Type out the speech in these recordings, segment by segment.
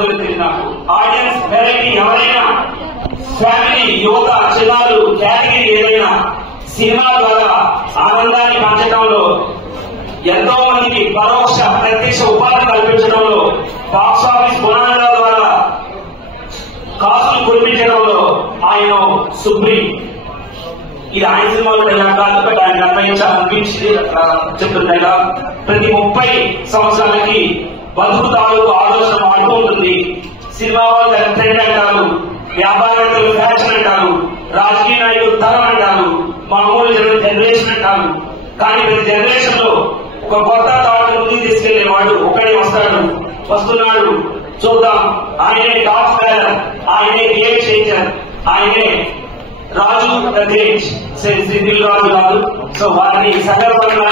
దొరికింది నాకు. Audience variety ఎవరైనా ఫ్యామిలీ, యువత, చిన్నారులు కేటగిరీ ఏదైనా సినిమా ద్వారా ఆనందాన్ని పంచడంలో, ఎంతో మందికి పరోక్ష ప్రత్యక్ష ఉపాధి కల్పించడంలో, బాక్స్ ఆఫీస్ బొనాండా ద్వారా కాసులు కురిపించడంలో ఆయన సుప్రీం. ఇది ఆయన సినిమాలో డైలాగ్ కాదు, బట్ ఆయన నిర్ణయించాలనిపించింది చెప్తున్నా. ప్రతి 30 సంవత్సరాలకి బతుకు తాలూకు ఆలోచన మారుతూ ఉంటుంది. సినిమా వాళ్ళు ట్రెండ్ అంటారు, వ్యాపారవేత్తలు ఫ్యాషన్ అంటారు, రాజకీయ నాయకులు తరం అంటారు, మామూలు జనరేషన్ అంటారు. కానీ ప్రతి జనరేషన్ లో ఒక కొత్త థాట్ ముందుకు తీసుకెళ్లేవాడు ఒక్కడే వస్తున్నాడు. చూద్దాం. ఆయనే టాప్ స్టార్, ఆయనే గేమ్ చేంజర్, ఆయనే రాజు ద గ్రేట్. దిల్ రాజు కాదు. సో వారిని సగర్వంగా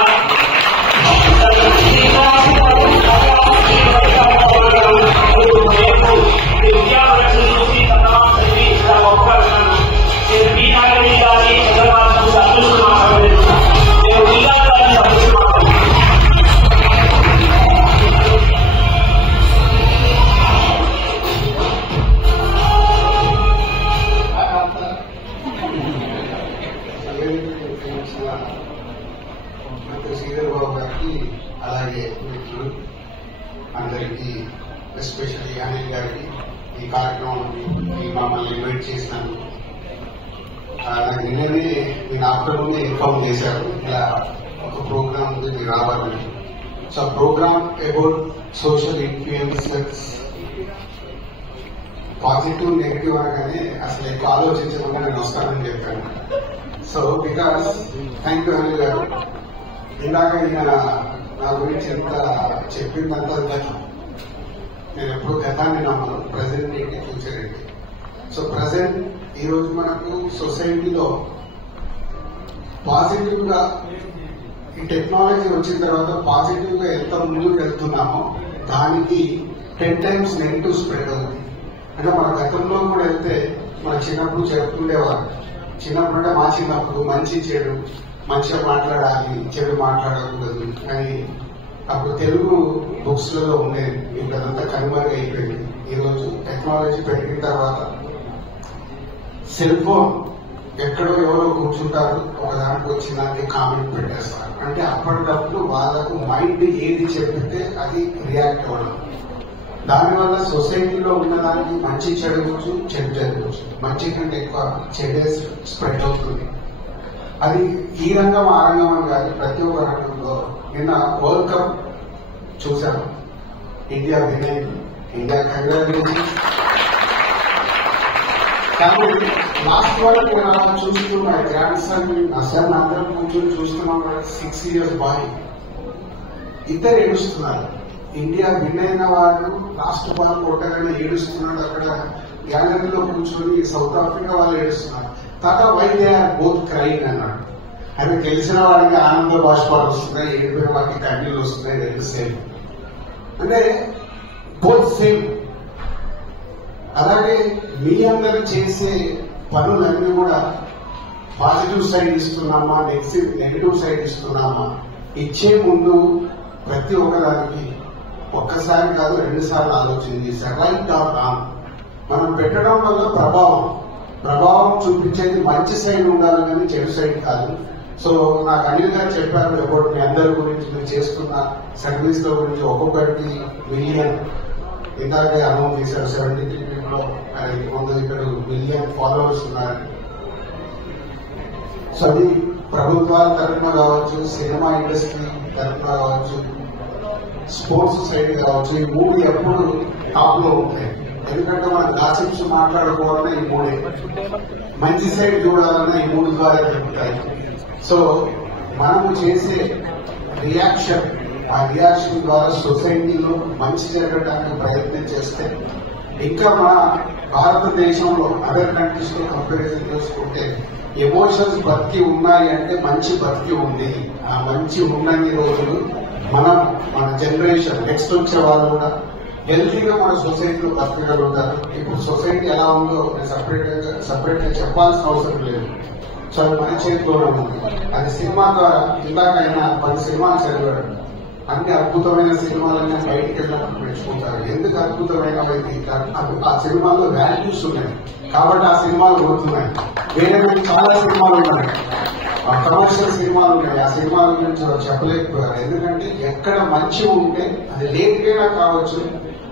శ్రీధర్ బాబు గారికి, అలాగే మిత్రులు అందరికీ, ఎస్పెషల్లీ అనిల్ గారికి ఈ కార్యక్రమాన్ని మమ్మల్ని ఇన్వైట్ చేసినాను. నాకు నిన్ననే నేను ఆఫ్టర్నూన్ ఇన్ఫార్మ్ చేశారు, ఇలా ఒక ప్రోగ్రామ్ ఉంది మీరు రావాలని. So program about social influencers. Positive negative అనగానే అసలు ఎక్కువ ఆలోచించకుండా నేను వస్తానని చెప్పాను. So because thank you Anil గారు. ఇందాక ఈయన నా గురించి ఎంత చెప్పిందంతా గతం. నేను ఎప్పుడు గతాన్ని నమ్మను, ప్రజెంట్ ఏంటి, ఫ్యూచర్ ఏంటి. సో ప్రజెంట్ ఈ రోజు మనకు సొసైటీలో పాజిటివ్ గా ఈ టెక్నాలజీ వచ్చిన తర్వాత పాజిటివ్ గా ఎంత ముందుకు వెళ్తున్నామో దానికి 10 times నెగిటివ్ స్ప్రెడ్ అవుతుంది. అంటే మన గతంలో కూడా వెళ్తే మన చిన్నప్పుడు చెప్తుండేవారు. చిన్నప్పుడు అంటే మా చిన్నప్పుడు మంచి చెడు, మంచిగా మాట్లాడాలి, చెడు మాట్లాడకూడదు అని అప్పుడు తెలుగు బుక్స్ లలో ఉండేది. ఇప్పుడు అదంతా కనుమరుగు అయిపోయింది. ఈరోజు టెక్నాలజీ పెరిగిన తర్వాత సెల్ ఫోన్ ఎక్కడో ఎవరో కూర్చుంటారు, ఒక దాంట్లో వచ్చిందానికి కామెంట్ పెట్టేస్తారు. అంటే అప్పటికప్పుడు వాళ్ళకు మైండ్ ఏది చెప్తే అది రియాక్ట్ అవ్వడం. దానివల్ల సొసైటీలో ఉన్నదానికి మంచి చెడవచ్చు, చెడు జరగవచ్చు. మంచి కంటే ఎక్కువ చెడే స్ప్రెడ్ అవుతుంది. అది ఈ రంగం ఆ రంగం అని కాదు, ప్రతి ఒక్క రంగంలో. నిన్న వరల్డ్ కప్ చూశాను, ఇండియా విన్ అయింది. India congratulation. కానీ లాస్ట్ వరకు నేను అలా చూస్తున్నా, గ్రాండ్ సన్ నా సన్ అందరం కూర్చొని చూస్తున్నాం. 6 years బాయ్ ఇద్దరు ఏడుస్తున్నారు. ఇండియా విన్ అయిన వాళ్ళు లాస్ట్ బాల్ కొట్టగానే ఏడుస్తున్నాడు. అక్కడ గ్యాలరీలో కూర్చొని సౌత్ ఆఫ్రికా వాళ్ళు ఏడుస్తున్నారు. తాత why they are both crying అన్నాడు. ఆయన తెలిసిన వాడికి ఆనంద బాష్పాలు వస్తున్నాయి, ఏడిపోయిన వాటికి కన్నీళ్ళు వస్తున్నాయి. రెండు సేమ్, అంటే బోత్ సేమ్. అలాగే మీ అందరూ చేసే పనులన్నీ కూడా పాజిటివ్ సైడ్ ఇస్తున్నామా, నెగిటివ్ సైడ్ ఇస్తున్నామా, ఇచ్చే ముందు ప్రతి ఒక్కదానికి ఒక్కసారి కాదు 2 సార్లు ఆలోచన చేశారు. Right are wrong. మనం పెట్టడం వల్ల ప్రభావం చూపించేది మంచి సైడ్ ఉండాలి కానీ చెడు సైడ్ కాదు. సో నాకు అనిల్ గారు చెప్పారు ఎప్పుడు మీ అందరి గురించి, మీరు చేస్తున్న సర్వీస్ లో గురించి. ఒక్కొక్కరికి $1 million ఇందాకే అనౌన్స్ చేశారు. 73 లో 100 million ఫాలోవర్స్ ఉన్నారు. సో అది ప్రభుత్వాల తరఫున కావచ్చు, సినిమా ఇండస్ట్రీ తరఫున కావచ్చు, స్పోర్ట్స్ సైడ్ కావచ్చు. ఈ 3 ఎప్పుడు టాప్ లో ఉంటాయి. ఎందుకంటే మనం గాసిప్స్ మాట్లాడుకోవాలన్నా ఈ 3, మంచి సైడ్ చూడాలన్నా ఈ 3 ద్వారా జరుగుతాయి. సో మనము చేసే రియాక్షన్, ఆ రియాక్షన్ ద్వారా సొసైటీలో మంచి జరగడానికి ప్రయత్నం చేస్తే, ఇంకా మన భారతదేశంలో అదర్ కంట్రీస్ తో కంపారిజన్ చేసుకుంటే ఎమోషన్స్ బతికి ఉన్నాయి అంటే మంచి బతికి ఉంది. ఆ మంచి ఉన్నన్ని రోజులు మనం, మన జనరేషన్, నెక్స్ట్ వచ్చే వాళ్ళు కూడా హెల్తీగా మన సొసైటీలో బతకగలుగుతారు. ఇప్పుడు సొసైటీ ఎలా ఉందో సపరేట్ గా చెప్పాల్సిన అవసరం లేదు. సో అది మన చేతిలోనే ఉంది. అది సినిమా ద్వారా ఇందాక ఆయన 10 సినిమాలు చదివాడు. అన్ని అద్భుతమైన సినిమాలన్నీ బయటికి వెళ్ళినప్పుడు మెచ్చుకుంటారు. ఎందుకు అద్భుతమైన ఆ సినిమాల్లో వాల్యూస్ ఉన్నాయి కాబట్టి ఆ సినిమాలు కొడుతున్నాయి. వేరే చాలా సినిమాలు ఉన్నాయి, కమర్షియల్ సినిమాలు ఉన్నాయి, ఆ సినిమాల గురించి చెప్పలేకపోయారు. ఎందుకంటే ఎక్కడ మంచి ఉంటే అది లేకపోయినా కావచ్చు,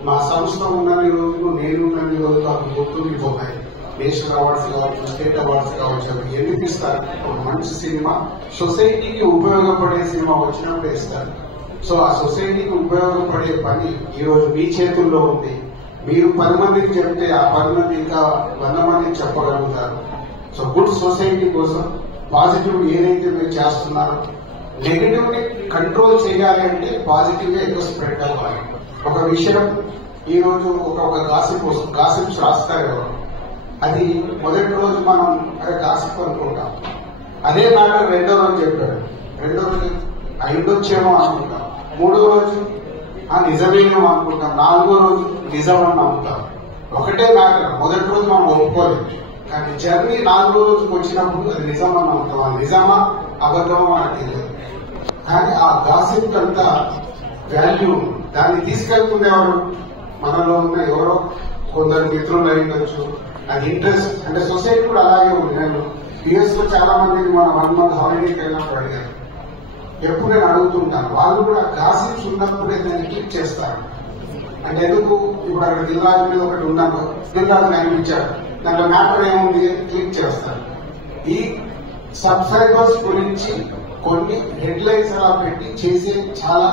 మా సంస్థ ఉన్నన్ని రోజులు నేను ఉన్నన్ని రోజులు అవి గుర్తుండిపోతాయి. నేషనల్ అవార్డ్స్ కావచ్చు, స్టేట్ అవార్డ్స్ కావచ్చు, అవి ఎందుకు ఇస్తారు? ఒక మంచి సినిమా సొసైటీకి ఉపయోగపడే సినిమా వచ్చినప్పుడు ఇస్తారు. సో ఆ సొసైటీకి ఉపయోగపడే పని ఈ రోజు మీ చేతుల్లో ఉంది. మీరు 10 మందికి చెప్తే ఆ 10 మంది ఇంకా 100 మందికి చెప్పగలుగుతారు. సో గుడ్ సొసైటీ కోసం పాజిటివ్ ఏదైతే మీరు చేస్తున్నారో నెగిటివ్ ని కంట్రోల్ చేయాలి అంటే పాజిటివ్ గా ఎక్కువ స్ప్రెడ్ అవ్వాలి. ఒక విషయం ఈ రోజు ఒక గాసిప్స్ రాస్తారు, అది మొదటి రోజు మనం గాసిప్ అనుకుంటాం, అదే మాట రెండో రోజు చెప్పాడు, రెండో రోజు అయిండొచ్చేమో అనుకుంటాం, మూడో రోజు నిజమేమో అనుకుంటాం, నాలుగో రోజు నిజం అని నమ్ముతాం. ఒకటే మ్యాటర్, మొదటి రోజు మనం ఒప్పుకోలేదు, కానీ జర్నీ 4వ రోజుకి వచ్చినప్పుడు అది నిజం అని నమ్ముతాం. అది నిజమా అబద్ధమా మనకు తెలియదు. కానీ ఆ గాసిప్ అంతా వాల్యూ, దాన్ని తీసుకెళ్తుండేవారు మనలో ఉన్న ఎవరో కొందరు మిత్రులు అయ్యొచ్చు. అది ఇంట్రెస్ట్ అంటే సొసైటీ కూడా అలాగే ఉంది. నేను యుఎస్ లో చాలా మందికి మన 1 మంత్ హాలిడేకి వెళ్ళినప్పుడు అడిగారు, ఎప్పుడు నేను అడుగుతుంటాను, వాళ్ళు కూడా గాసిప్స్ ఉన్నప్పుడే దాన్ని క్లిక్ చేస్తారు. అంటే ఎందుకు ఇప్పుడు అక్కడ దిల్రాజు మీద ఒకటి ఉన్నాను, దిల్రాజు అనిపించాడు, దాంట్లో మ్యాటర్ ఏముంది క్లిక్ చేస్తారు. ఈ సబ్స్క్రైబర్స్ గురించి కొన్ని హెడ్లైన్స్ అలా పెట్టి చేసే చాలా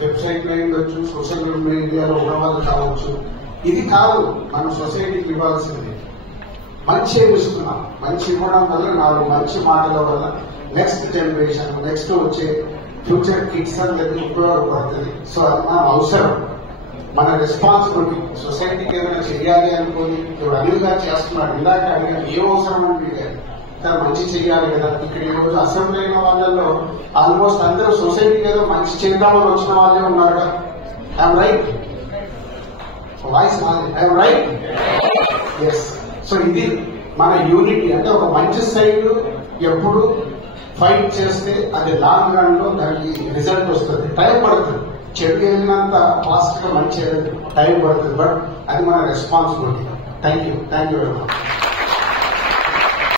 వెబ్సైట్ లో ఉండొచ్చు, సోషల్ మీడియాలో ఉన్న వాళ్ళు కావచ్చు. ఇది కాదు మనం సొసైటీకి ఇవ్వాల్సింది. మంచి ఇస్తున్నాం, మంచి ఇవ్వడం వల్ల 4 మంచి మాటల వల్ల నెక్స్ట్ జనరేషన్, నెక్స్ట్ వచ్చే ఫ్యూచర్ కిడ్స్ అందరికి ఉపయోగపడుతుంది. సో అది మన అవసరం, మన రెస్పాన్సిబిలిటీ. సొసైటీకి ఏమైనా చేయాలి అనుకోని ఇప్పుడు అనిల్ గారు చేస్తున్నాడు, ఇందాక అడిగిన ఏం అవసరం అని అడిగారు, మంచి చేయాలి కదా. ఇక్కడ ఈ రోజు అసెంబ్లీ అయిన వాళ్ళలో ఆల్మోస్ట్ అందరూ సొసైటీకి ఏదో మంచి చేద్దామని వచ్చిన వాళ్ళే ఉన్నారు కదా. I'm right, voice I'm right, yes. So ఇది మన యూనిటీ. అంటే ఒక మంచి సైడ్ ఎప్పుడు ఫైట్ చేస్తే అది లాంగ్ రన్ లో దానికి రిజల్ట్ వస్తుంది. టైం పడుతుంది, చెడు వెళ్ళినంత ఫాస్ట్ గా మంచి టైం పడుతుంది, బట్ అది మన responsibility. Thank you very much.